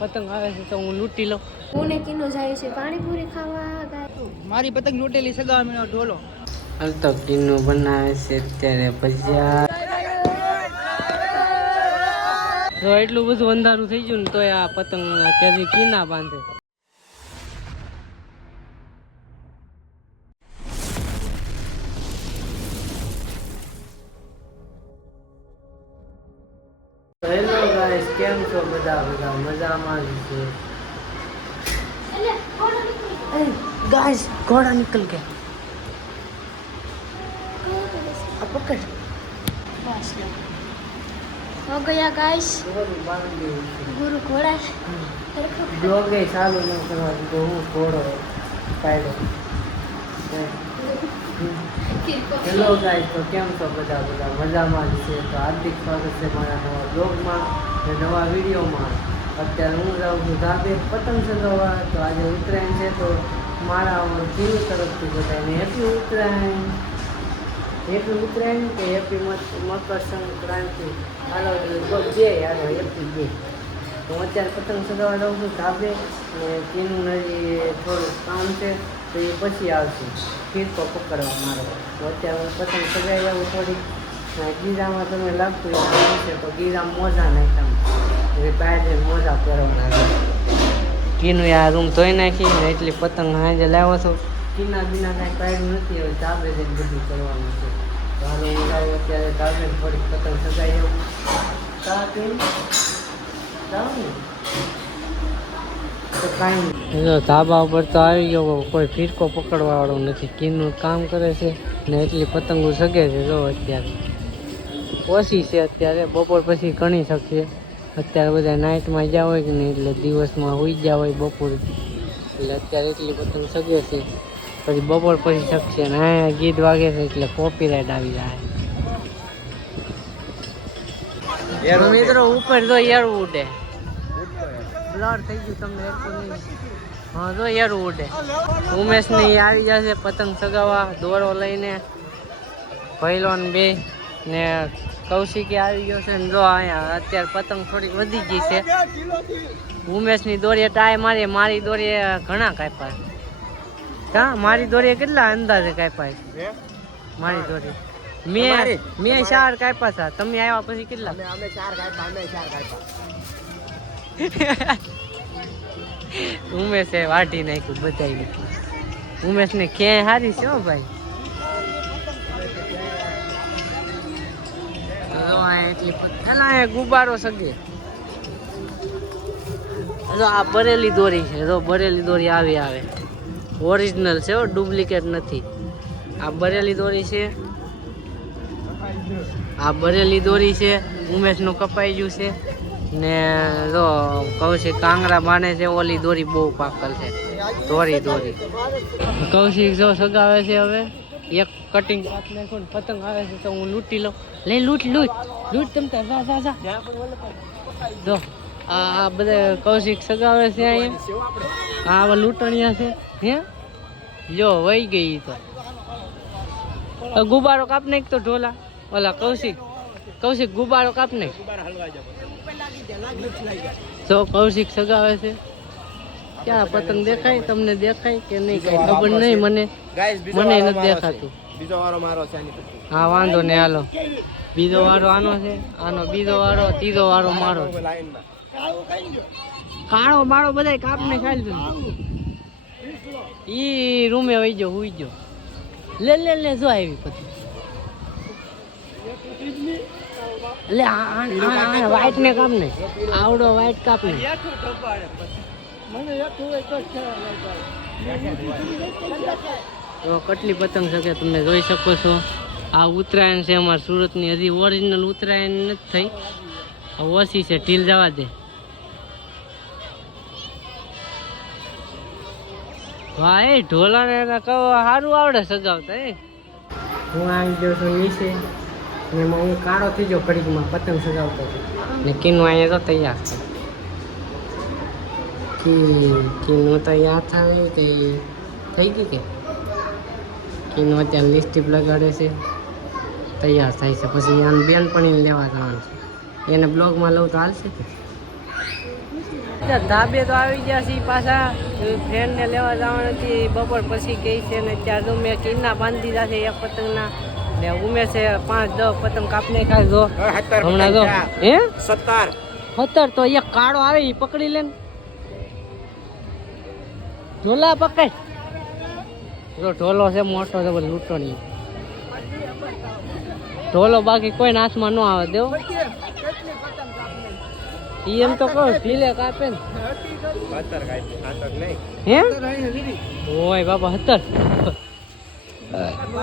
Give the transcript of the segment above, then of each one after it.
પતંગ આવે છે તો હું લૂંટી લઉં. કોને કિનો જાય છે પાણીપુરી ખાવા? મારી પતંગ લૂંટેલી સગાવાનો ઢોલો. હાલ તો કિનું બનાવે છે અત્યારે ભજીયા. તો એટલું બધું અંધારું થઈ ગયું ને તોય આ પતંગ ક્યાંથી કીના બાંધે. હેલો ગાઈસ, કેમ છો બધા મજામાં જ છે. गाइस घोड़ा निकल गया. अब पकड़. हो गया गाइस गुरु घोड़ा. બ્લોગ એ ચાલુ ન કરવા દીધો, હું ઘોડો પાડ્યો. હેલો ગાઈસ, તો કેમ છો બધા મજામાં જ છે. તો હાર્દિક સ્વાગત છે મારા નવા બ્લોગમાં અને નવા વિડીયોમાં. અત્યારે હું જાઉં છું ધાબે પતંગ ચગાવવા. તો આજે ઉત્તરાયણ છે તો મારા જીવ તરફથી બધાને હેપી ઉત્તરાયણ કે હેપી મકર સંક્રાંતિ. હાલો જે હાલો હેપી ડે. તો હું અત્યારે પતંગ ચગાવવા જાઉં છું ધાબે. અને તેનું હજી થોડું કામ છે તો એ પછી આવશે ફીરકો પકડવા મારો. તો અત્યારે હું પતંગ ચગાવી આવું થોડીક. ગીરામાં તમે લાગતું છે તો ગીરા મોજા નાખ્યા બહાર મોજા પહેરવાના. કીનું આ રૂમ ધોઈ નાખી ને એટલી પતંગ હાજે લાવ્યો છો. કિના બિના કાંઈ પાડ્યું નથી. હવે ધાબે જઈને બધું કરવાનું છે. તો હાલો હું જાઉં અત્યારે ધાબે થોડીક પતંગ ચગાવી આવું. ચા પીને જાઉં ને તો કાંઈ નહીં. ધાબા ઉપર તો આવી ગયો, કોઈ ફીરકો પકડવા વાળો નથી. કીનું કામ કરે છે ને એટલી પતંગો સગે છે. જો અત્યારે ઓછી છે, અત્યારે બપોર પછી ઘણી શકશે. અત્યારે બધા નાઇટમાં ગયા હોય કે નહીં, એટલે દિવસમાં હોઈ ગયા હોય બપોર, એટલે અત્યારે એટલી પતંગ સગે છે. પછી બપોર પછી શકશે ને આ ગીત વાગે છે એટલે કોપીરાઇટ આવી જાય. મિત્રો ઉપર તો યારું ઉડે, બ્લર થઈ ગયું તમને એટલું નહીં. હા તો યારું ઉડે. ઉમેશ ને આવી જશે પતંગ સગાવવા દોરો લઈને. ભૈલો ને બે ને કૌશિકી આવી ગયો છે ને જો અહીંયા અત્યારે પતંગ થોડીક વધી ગઈ છે. ઉમેશની દોરીએ ટાય મારી દોરીએ ઘણા કાપ્યા. હા મારી દોરીએ કેટલા અંદાજે કાપ્યા? મારી દોરી મેં 4 કાપ્યા હતા. તમે આવ્યા પછી કેટલા? અમે 4 કાપ્યા. ઉમેશે વાઢી નાખ્યું બધાય. ઉમેશ ને ક્યાંય હારી છે હો ભાઈ. એટલી ગુબારો સગે. આ ભરેલી દોરી છે. ભરેલી દોરી આવે ઓરિજિનલ છે, ડુપ્લિકેટ નથી. આ ભરેલી દોરી છે. ઉમેશનું કપાઈ ગયું છે ને જો કૌશિક કાંગરા બાને છે. ઓલી દોરી બહુ પાકલ છે. દોરી કૌશિક જો સગાવે છે. હવે એક કટિંગ કાપ નાખો ને પતંગ આવે છે તો હું લૂંટી લઉં. લૂંટ તમ જા. જો આ બધા કૌશિક સગાવે છે અહીંયા. આ લૂંટણિયા છે. હે જો વહી ગઈ તો ગુબારો કાપ નાખ તો ઢોલા. ઓલા કૌશિક ગુબારો કાપ નાખ. તો કૌશિક સગાવે છે. ક્યાં પતંગ દેખાય? તમને દેખાય કે નહીં? કઈ ખબર નહીં મને નથી દેખાતું. બીજો વારો મારો છે. હા વાંધો નહીં, હાલો. બીજો વારો આનો છે, આનો બીજો વારો, ત્રીજો વારો મારો. કાળો માળો બધા કાપ ને ખાઈ લીધું. ઈ રૂમે વહી ગયો, હુઈ ગયો. લે જો આવી પછી. એટલે વ્હાઈટ ને કાપ ને, આવડો વ્હાઈટ કાપ ને. તો કેટલી પતંગ શકે તમે જોઈ શકો છો. આ ઉત્તરાયણ છે અમારા સુરતની. હજી ઓરિજિનલ ઉત્તરાયણ નથી થઈ, ઓછી છે. ઢીલ જવા દે. વાહ એ ઢોલાને સારું આવડે સગાવતા. હું આવી ગયો છું નીચે ને એમાં હું કાળો થઈ ગયો ઘડીકમાં પતંગ સગાવતો હતો. ને કીનું અહીંયા તો તૈયાર છે. કીનું તૈયાર થાય તે થઈ ગઈ કે કીનું અત્યારે લિપસ્ટિક લગાડે છે, તૈયાર થાય છે. પછી આને બેનપણીને લેવા જવાનું છે. એને બ્લોગમાં લઉં તો હાલશે કે? અત્યારે ધાબે તો આવી ગયા છે પાછા ફ્રેન્ડને લેવા જવાનું હતી બપોર પછી ગઈ છે ને ત્યાં તો મેં કિન્ના બાંધી દીધા છે એક પતંગના ને ઉમેશ છે 5-10 પતંગ કાપને ખાય જો હમણાં જો હે 17 તો એક કાળો આવે એ પકડી લે ને ઢોલા પકડ જો ઢોલો છે મોટો છે લૂંટો નહીં ઢોલો બાકી કોઈ હાથમાં ન આવે દેવો એમ તો કહું ઢીલે કાપે ને હે ઓય બાબા 17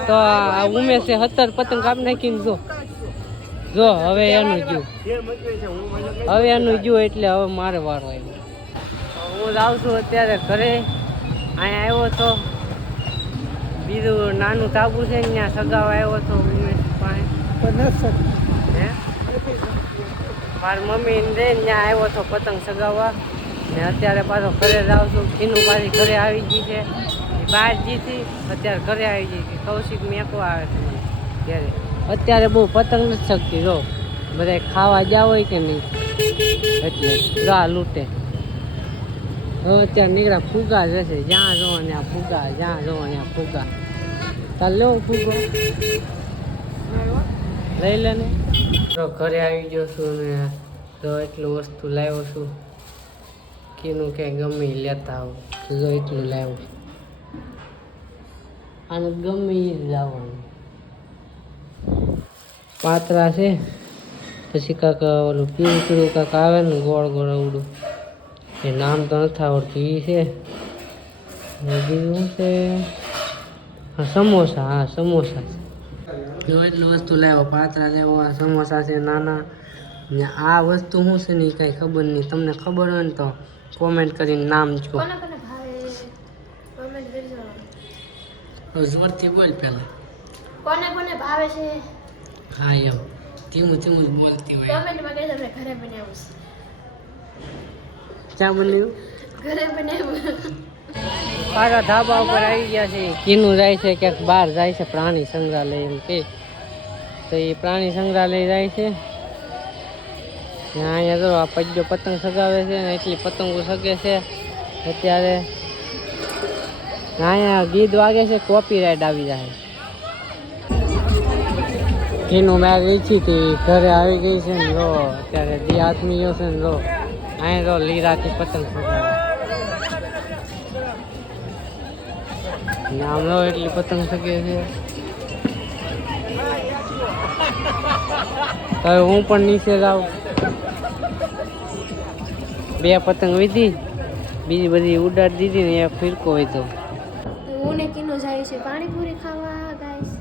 તો આ ઉમેશ છે 17 પતંગ કાપ નાખીને જો હવે એનું જ્યું એટલે હવે મારે વારો આવ્યો હું જાઉં છું અત્યારે ઘરે અહીંયા આવ્યો તો બીજું નાનું તાબુ છે ને ત્યાં સગાવા આવ્યો તો ઉમેશ પાસે હે મારી મમ્મી ને ત્યાં આવ્યો તો પતંગ સગાવવા ને અત્યારે પાછો ઘરે જાઉં છું કીનું પાછી ઘરે આવી ગઈ છે બહાર જીતી અત્યારે ઘરે આવી ગઈ છે કૌશિક મેકો આવે છે ત્યારે અત્યારે બહુ પતંગ નથી શકતી જો બધા ખાવા જાવ હોય કે નહીં એટલે ગા લૂંટે હવે અત્યારે નીકળ્યા ફુગા જશે જ્યાં જો ને આ ફુગા જ્યાં જો ને આ ફુગા તાર લો ફુગો લઈ લે ને તો ઘરે આવી ગયો છું ને તો એટલું વસ્તુ લાવ્યો છું કીનું કે ગમે ઈ લેતા આવું જો એટલું લાવ્યું આને ગમે એ જ લાવવાનું પાતરા છે પછી કાંક ઓલું પીળું પીળું કાંક આવે ને ગોળ ગોળ અવડું એ નામ તો નથી આવડતું એ છે બીજું છે હા સમોસા હા સમોસા છે જો એટલું વસ્તુ લાવ્યો પાતરા લેવો સમોસા છે નાના ને આ વસ્તુ શું છે ને એ કાંઈ ખબર નહીં તમને ખબર હોય ને તો કોમેન્ટ કરીને નામ કહો જોરથી બોલ પેલા કોને કોને ભાવે છે હા એમ ધીમું ધીમું જ બોલતી હોય કમેન્ટમાં કહેજો આપણે ઘરે બનાવ્યું છે ક્યાં બન્યું ઘરે બનાવ્યું પાછા ધાબા ઉપર આવી ગયા છે કીનું જાય છે ક્યાંક બહાર જાય છે પ્રાણી સંગ્રહાલય એમ કે તો એ પ્રાણી સંગ્રહાલય જાય છે અહીંયા તો આ પજ્જો પતંગ સગાવે છે ને એટલી પતંગો સગે છે અત્યારે અહીંયા ગીત વાગે છે કોપીરાઇટ આવી જાય એનું મેં વેચી હતી ઘરે આવી ગઈ છે ને લો અત્યારે જે આદમીઓ છે ને લો અહીંયા તો લીરાથી પતંગ સગાવે નામ લો એટલી પતંગ સગે છે તો હું પણ નીચે જાઉં 2 પતંગ વીધી બીજી બધી ઉડાડી દીધી ને એક ફિરકો હોય હું ને કિનો જાય છે પાણીપુરી ખાવા ગાઈસ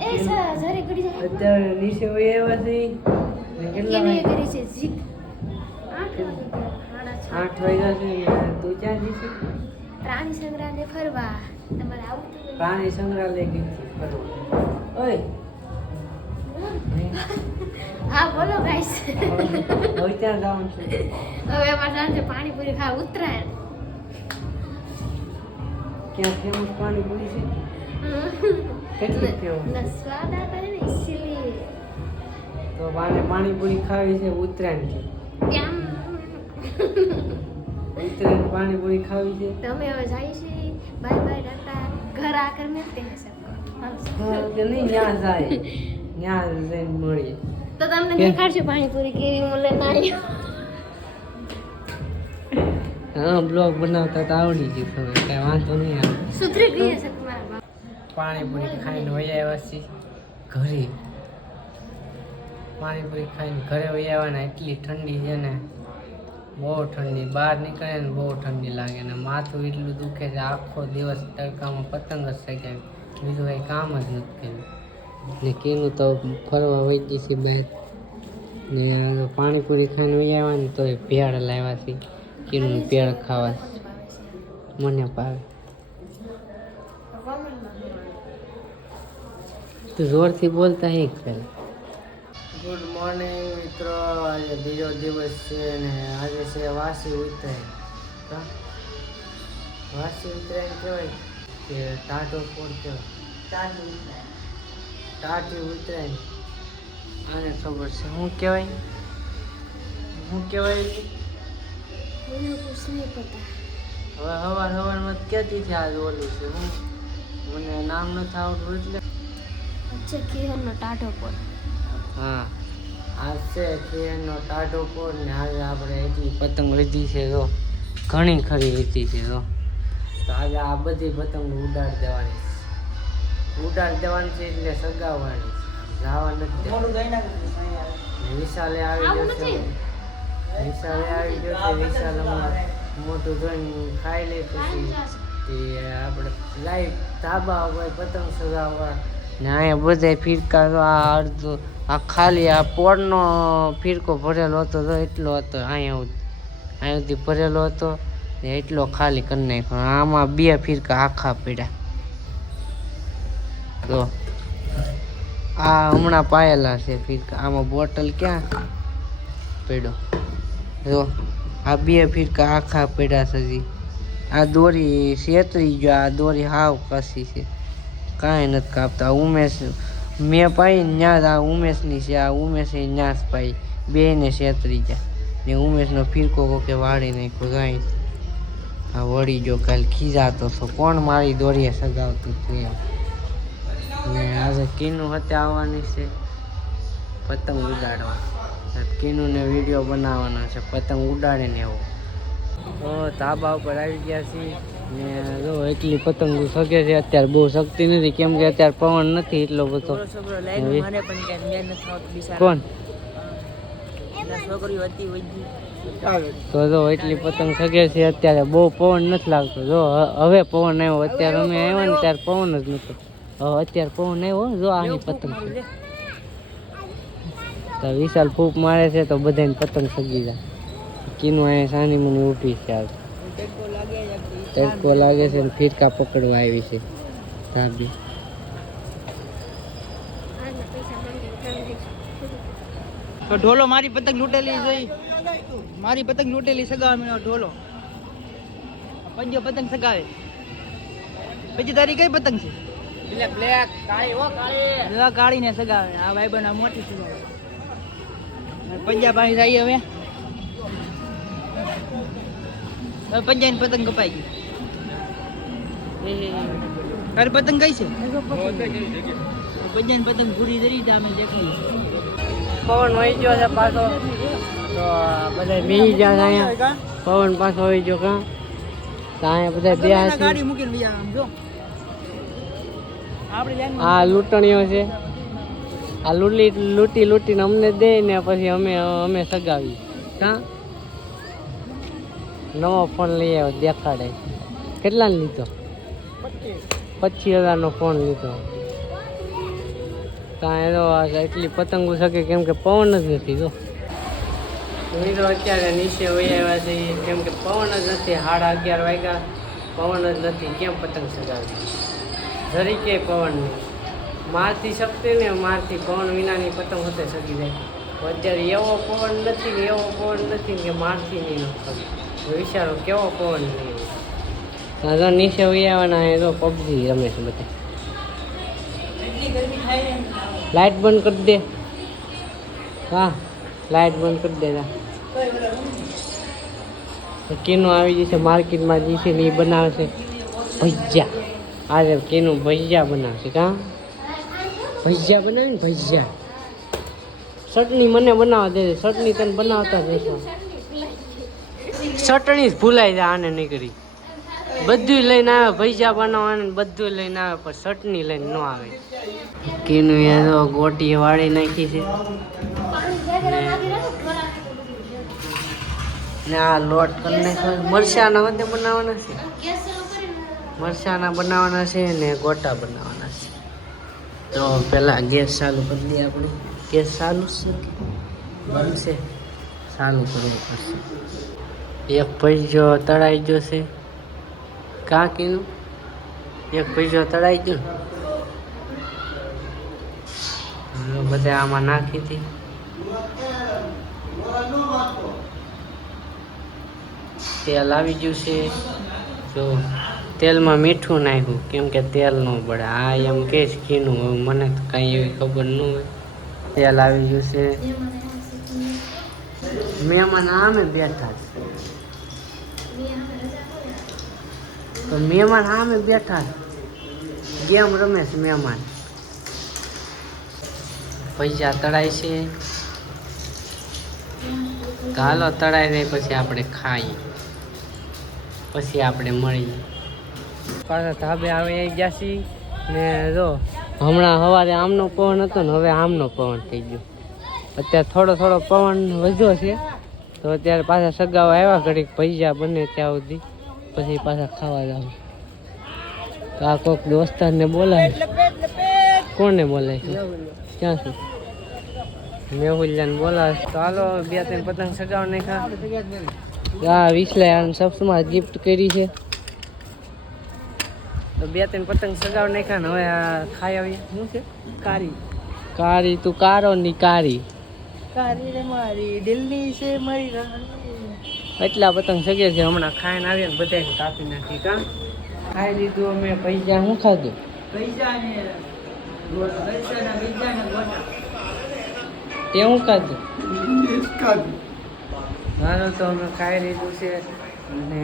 એ સર જરી ગડી જાય અત્યારે નીચે વહી આવ્યા છે કિનો એ કરી છે જીત 8 વાગ્યા છે તું ક્યાં જઈશ પ્રાણી સંગ્રહાલય ફરવા તમારે આવું તો પ્રાણી સંગ્રહાલય ગઈ છે ફરવા ઓય હા બોલો ગાઈસ હવે ત્યાં જવાનું છે હવે અમારે સાંજે પાણીપુરી ખાવા ઉતરાયણ ક્યાં ફેમસ પાણીપુરી છે કેટલી ફેમસ ના સ્વાદ आता है ना इसीलिए તો બાને પાણીપુરી ખાવી છે ઉત્તરાયણ છે ત્યાં ઉત્તરાયણ પાણીપુરી ખાવી છે તમે હવે જાય છે બાય બાય ટાટા ઘર આકર મિલતે हैं सबको કે નહીં ત્યાં જાય ત્યાં જઈને મળીએ તો તમને દેખાડશે પાણીપુરી કેવી મળે ના હા બ્લોગ બનાવતા તો આવડી ગયું તમે કાંઈ વાંધો નહીં આવે સુધરી ગઈ છે તમારા બાપ પાણીપુરી ખાઈને વહી આવ્યા છીએ ઘરે પાણીપુરી ખાઈને ઘરે વહી આવ્યા ને એટલી ઠંડી છે ને બહુ ઠંડી બહાર નીકળે ને બહુ ઠંડી લાગે ને માથું એટલું દુખે છે આખો દિવસ તડકામાં પતંગ જ શેકાય બીજું કંઈ કામ જ નથી કર્યું ને કીનું તો ફરવા વહી ગઈ છે બહાર ને પાણીપુરી ખાઈને વહી આવ્યા ને તો ભેળ લાવ્યા છે કીનું ભેળ ખાવા મને ભાવે તું જોરથી બોલતા એક પહેલાં ગુડ મોર્નિંગ મિત્રો આજે બીજો દિવસ છે ને આજે છે વાસી ઉત્તરાયણ વાસી ઉત્તરાયણ કહેવાય કે ટાટો ફોડ કહેવાય ટાટી ઉત્તરાયણ આને ખબર છે શું કહેવાય कुछ नहीं पता। હવે હવારમાં ક્યાંથી છે આજ ઓલું છે હું મને નામ નથી આવડતું એટલે अच्छे खेलनो टाटो पर હા આજ છે કેનો ટાઢો પોર ને આજે આપણે એટલી પતંગ લીધી છે તો ઘણી ખરી લીધી છે તો આજે આ બધી પતંગ ઉડાડી દેવાની છે એટલે સગાવવાની જવા નથી વિશાલે આવી જશે વિશાલે આવી જશે વિશાલ હમણાં મોટું જોઈને ખાઈ લે પછી તે આપણે લાઈવ ધાબા ઉપર પતંગ સગાવવા ને અહીંયા બધા ફિરકા તો આ અડધો આ ખાલી આ પોળનો ફિરકો ભરેલો હતો તો એટલો હતો અહીંયા સુધી ભરેલો હતો ને એટલો ખાલી કરી નાખ્યો આમાં 2 ફિરકા આખા પડ્યા તો આ હમણાં પાયેલા છે ફિરકા આમાં બોટલ ક્યાં પડ્યો જો આ 2 ફિરકા આખા પડ્યા છે હજી આ દોરી છેતરી ગયો આ દોરી હાવ કસી છે કાંઈ નથી કાપતા ઉમેશ મેં પાઈ ન્યાસ આ ઉમેશની છે આ ઉમેશે ન્યાસ પાઈ બેને છેતરી ગયા ને ઉમેશનો ફિરકો કોકે વાળી નાખ્યો કાંઈ આ વળી જો કાલ ખીજાતો હતો કોણ મારી દોરીએ સગાવતું હતું એમ ને આજે કીનું હતે આવવાની છે પતંગ ઉડાડવા કીનુંને વિડીયો બનાવવાનો છે પતંગ ઉડાડીને એવો તો ધાબા ઉપર આવી ગયા છીએ ને જો એટલી પતંગો સગે છે અત્યારે બહુ શક્તિ નથી કેમ કે અત્યારે પવન નથી એટલો બધો કોણ તો જો એટલી પતંગ સગે છે અત્યારે બહુ પવન નથી લાગતો જો હવે પવન આવ્યો અત્યારે અમે આવ્યા ને ત્યારે પવન જ નતો હવે અત્યારે પવન આવ્યો જો આની પતંગ છે તો વિશાલ ફૂંક મારે છે તો બધાને પતંગ સગી જાય કીનું અહીંયા સાની મને ઊભી છે આજ તડકો લાગે છે ને ફિરકા પકડવા આવી છે ધાબી તો ઢોલો મારી પતંગ લૂંટેલી જોઈ મારી પતંગ લૂંટેલી સગાવે ઢોલો પંજો પતંગ સગાવે પછી તારી કઈ પતંગ છે બ્લેક કાળી હો કાળી કાળી ને સગાવે આ ભાઈ બના મોટી સગાવે પંજા પાણી જાય હવે પંજાની પતંગ કપાઈ ગઈ તારી પતંગ કઈ છે પંજાની પતંગ પૂરી ધરી અમે દેખાઈ પવન વહી ગયો છે પાછો તો બધા બેસી ગયા અહીંયા પવન પાછો વહી ગયો કાં તો અહીંયા બધા બે ગાડી મૂકીને બીજા આમ જો આપણે આ લૂંટણીઓ છે આ લૂંટીને અમને દે ને પછી અમે સગાવી કાં નવો ફોન લઈ આવ્યો દેખાડે કેટલાને લીધો 25,000નો ફોન લીધો કાંઈ તો એટલી પતંગો શકે કેમ કે પવન જ નથી જો મિત્રો અત્યારે નીચે વહી આવ્યા છે કેમ કે પવન જ નથી 11:30 વાગ્યા પવન જ નથી કેમ પતંગ સગાવી જરીકે પવન નહીં મારથી શકતે ને મારથી પવન વિનાની પતંગ હોતે સગી જાય અત્યારે એવો પવન નથી ને એવો પવન નથી કે મારથી નહીં સગી વિચારો કેવો પવન નહીં દાદા નીચે વહી આવવાના એ તો પબજી રમે છે બધા લાઇટ બંધ કરી દે હા લાઇટ બંધ કરી દે કેનું આવી જશે માર્કેટમાં જશે ને એ બનાવશે ભજીયા આજે કેનું ભજીયા બનાવશે કાં ભજીયા બનાવે ને ભજીયા ચટણી મને બનાવવા દે ચટણી તને બનાવતા જશો ચટણી જ ભૂલાઈ જાય આને નહીં કરી બધું લઈને આવે ભજીયા બનાવવાનું બધું લઈને આવે પણ ચટણી લઈને ન આવે કીનું એ તો ગોટી વાળી નાખી છે ને આ લોટ કરી નાખ્યો મરચાના બધે બનાવવાના છે મરચાના બનાવવાના છે ને ગોટા બનાવવાના છે તો પહેલાં ગેસ ચાલુ કરી દઈએ આપણે ગેસ ચાલુ છે બનશે ચાલુ કરવું પડશે એક ભજીયો તળાઈ ગયો છે કાકીનું એક ભજીયો તળાઈ ગયો ને બધા આમાં નાખી હતી તેલ આવી ગયું છે જો તેલમાં મીઠું નાખ્યું કેમ કે તેલ ન પડે આ એમ કે છે ઘીનું મને તો કાંઈ એવી ખબર ન હોય તેલ આવી ગયું છે મહેમાન આમે બેઠા છે તો મહેમાન સામે બેઠા ગેમ રમે છે મહેમાન. પૈસા તળાય છે તો હાલો તળાઈ રહી પછી આપણે ખાઈએ પછી આપણે મળીએ. પાછા ધાબે આવી ગયા છીએ ને જો હમણાં સવારે આમનો પવન હતો ને હવે આમનો પવન થઈ ગયો. અત્યારે થોડો થોડો પવન વધ્યો છે તો અત્યારે પાછા સગાવા આવ્યા ઘડીક પૈસા બને ત્યાં સુધી પછી પાછા ખાવા જાવ. તો આ કોઈક દોસ્તારને બોલાય. કોને બોલાય છે? ક્યાં છે? મેહુલિયાને બોલાવે. તો હાલો 2-3 પતંગ સગાવ નાખ્યા. આ વિસલાય સબસમાં ગિફ્ટ કરી છે તો 2-3 પતંગ સગાવ નાખ્યા ને હવે આ ખાઈ આવીએ. શું છે? કારી કારી તું કારો ની કારી કારી રે મારી દિલની છે મારી રાણી. એટલા પતંગ સગે છે. હમણાં ખાઈને આવીએ ને બધા કાપી નાખી. કાં ખાઈ લીધું અમે. પૈસા શું ખાધું? પૈસા ને ગોટા. પૈસા ના બીજા ને ગોટા. તે શું ખાધું? હાલો તો અમે ખાઈ લીધું છે અને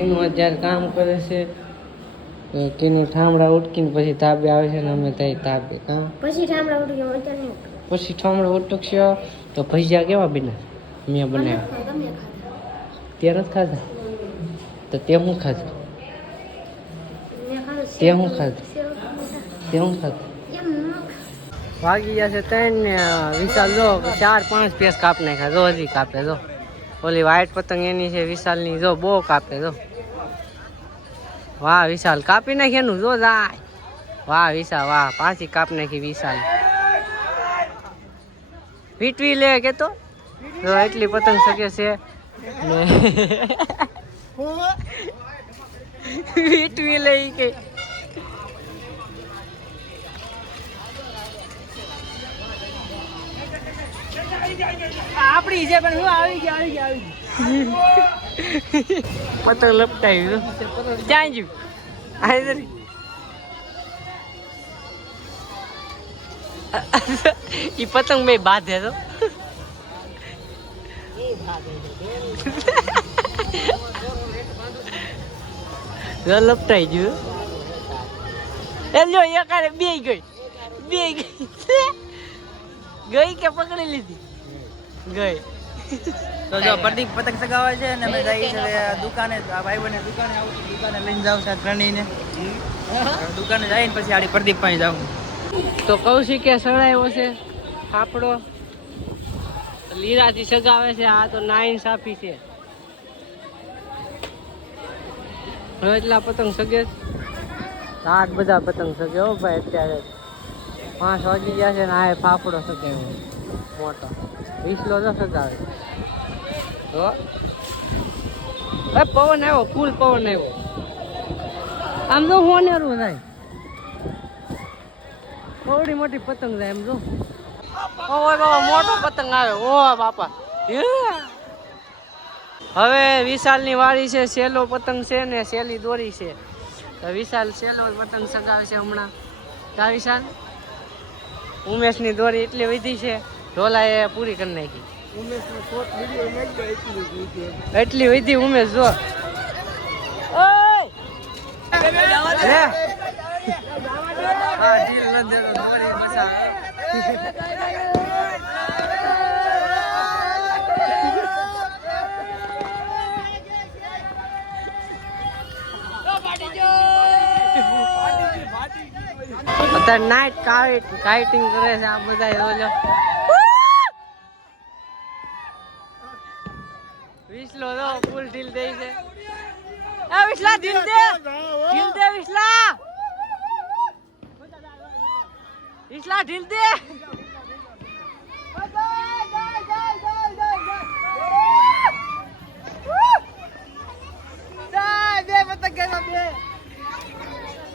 એનું અત્યારે કામ કરે છે. તેનું ઠામડા ઉટકીને પછી તાબે આવે છે ને અમે ત્યાં તાબે. કાં પછી ઠામડા ઉડી ગયો અત્યારે નહીં. પછી ઠામડા ઉટકશો તો ભજીયા કેવા બન્યા? મેં બનાવ્યા. તમે ખાધા. તે નથી ખાધા તો તે શું ખાધું? મેં ખાધું. તે શું ખાધું? તે શું ખાધું? એમ ન વાગી ગયા છે 3 ને વિશાલ જો 4-5 પીસ કાપ નાખ્યા. જો હજી કાપે. જો ઓલી વ્હાઈટ પતંગ એની છે વિશાલની. જો બહુ કાપે. જો વાહ વિશાલ કાપી નાખી એનું. જો જાય. વાહ વિશાલ વાહ. પાછી કાપ નાખી વિશાલ. વીટવી લે કે તો જો એટલી પતંગ શકે છે ને વીટવી લે કે આપણી છે પણ હું આવી ગઈ. પતંગ લપટાવી ક્યાં જ્યું? ઈ પતંગ બે બાંધે તો લપટાઈ ગયું. એ લ્યો એકારે બે ગઈ ગઈ કે પકડી લીધી? ગઈ. તો જો પ્રદીપ પતંગ સગાવે છે ને અમે જઈએ છીએ દુકાને. આ ભાઈઓને દુકાને આવું દુકાને લઈને જાવ છે ત્રણેયને. દુકાને જઈને પછી આડી પ્રદીપ પાસે જાવ. તો કૌશિકે સડાયો છે ફાફડો. લીરાથી સગાવે છે. આ તો નાઇન્સાફી છે. હવે એટલા પતંગ સગે. રાત બધા પતંગ સગે હો ભાઈ. અત્યારે 5 વાગી ગયા છે ને આ ફાફડો સગાવ્યો મોટો. વિસલો તો સગાવે. તો પવન આવ્યો. ફૂલ પવન આવ્યો. આમ તો હોનેરું થાય. થોડી મોટી પતંગ જાય એમ જો. ઓ બાબા મોટો પતંગ આવે. ઓ બાપા હવે વિશાલની વાળી છે. સેલો પતંગ છે ને સેલી દોરી છે. તો વિશાલ સેલો પતંગ સગાવે છે હમણાં. કા વિશાલ? ઉમેશની દોરી એટલી વધી છે ઢોલાએ પૂરી કરી નાખી. એટલી વધી ઉમેશ જો. અત્યારે નાઇટ કાઇટિંગ કરે છે આ બધા. વિસલો તો ફૂલ ઢીલ દે છે. એ વિસલા ઢીલ દે વિસલા. વિસલા ઢીલ દે.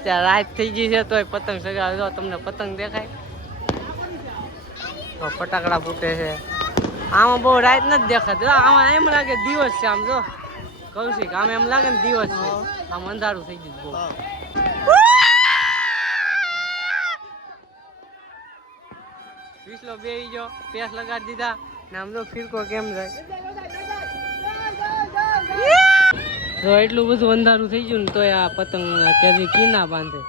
ત્યાં રાત થઈ ગઈ છે તોય પતંગ સગાવે. જો તમને પતંગ દેખાય તો ફટાકડા ફૂટે છે. આમાં બહુ રાત નથી દેખાતી. આમાં એમ લાગે દિવસ છે. આમ જો કૌશિક આમ એમ લાગે ને દિવસ છે. આમ અંધારું થઈ ગયું બહુ. વિસલો બેહી ગયો. પેસ લગાડી દીધા ને આમ જો ફિરકો કેમ જાય. તો એટલું બધું અંધારું થઈ ગયું ને તોય આ પતંગ કેદી કી ના બાંધે.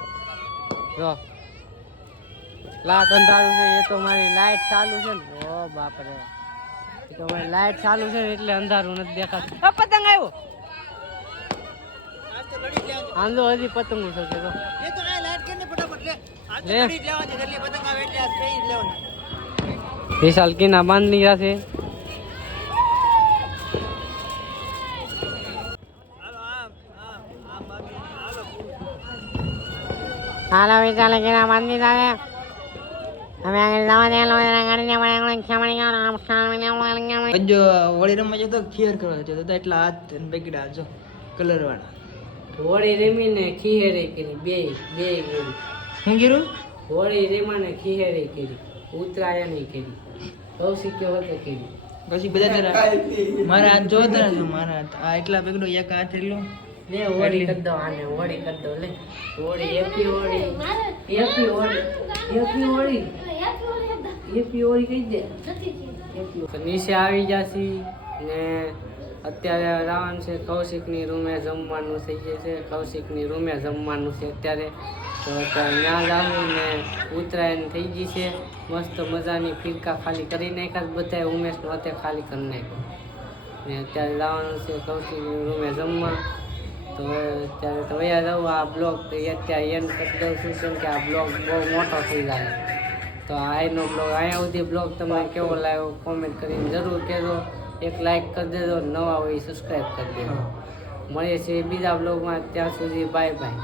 જો લાટ અંધારું છે, એ તો મારી લાઈટ ચાલુ છે ને. ઓ બાપરે, એ તો મારી લાઈટ ચાલુ છે ને એટલે અંધારું નથી દેખાતું. આ પતંગ આવ્યો. આમ તો હજી પતંગો છે તો એ તો આ લાઈટ કરીને ફટાફટ લે. આ તો લે. ઘડી જ લેવાની છે, એટલે પતંગ આવે એટલે આ કઈ જ લેવાની. વિશાલ કીના બાંધી રહ્યા છે. હાલો વિશાલ કીના બાંધી રહ્યા છે. હવે આગળ જવા દે જો હોળી રમવા જતો ખીર કરવા જતો તો એટલા હાથ બગડ્યા જો કલર વાળા. હોળી રમીને ખીહેરી કરી બે કરી. શું કીધું? હોળી રમીને ખીહેરી કરી, ઉત્તરાયણ કરી, કૌશિક્ય હોતે કરી. પછી બધા તારા મારા હાથ જોતા ને મારા હાથ આ એટલા બગડો એક હાથ એટલો. લે હોળી કરી દો, આને હોળી કરી દો. લે Holi, happy Holi, happy Holi, happy Holi, happy Holi કહી દે. નીચે આવી જશે ને અત્યારે રાવણ છે કૌશિકની રૂમે જમવાનું થઈ જાય છે. કૌશિકની રૂમે જમવાનું છે અત્યારે. તો ત્યાં જાવું ને ઉત્તરાયણ થઈ ગઈ છે. મસ્ત મજાની ફિરકા ખાલી કરી નાખ્યા બધા. ઉમેશનો હાથે ખાલી કરી નાખ્યો ને અત્યારે જવાનું છે કૌશિકની રૂમે જમવા. તો અત્યારે તો વયા જવું. આ બ્લોગ અત્યારે એન્ડ કરી દઉં છું કેમ કે આ બ્લોગ બહુ મોટો થઈ જાય. તો આનો બ્લોગ અહીંયા સુધી બ્લોગ તમને કેવો લાગ્યો કોમેન્ટ કરીને જરૂર કહેજો. એક લાઈક કરી દેજો, નવા હોય સબસ્ક્રાઈબ કરી દેજો. મળીએ છીએ બીજા બ્લોગમાં. ત્યાં સુધી બાય બાય.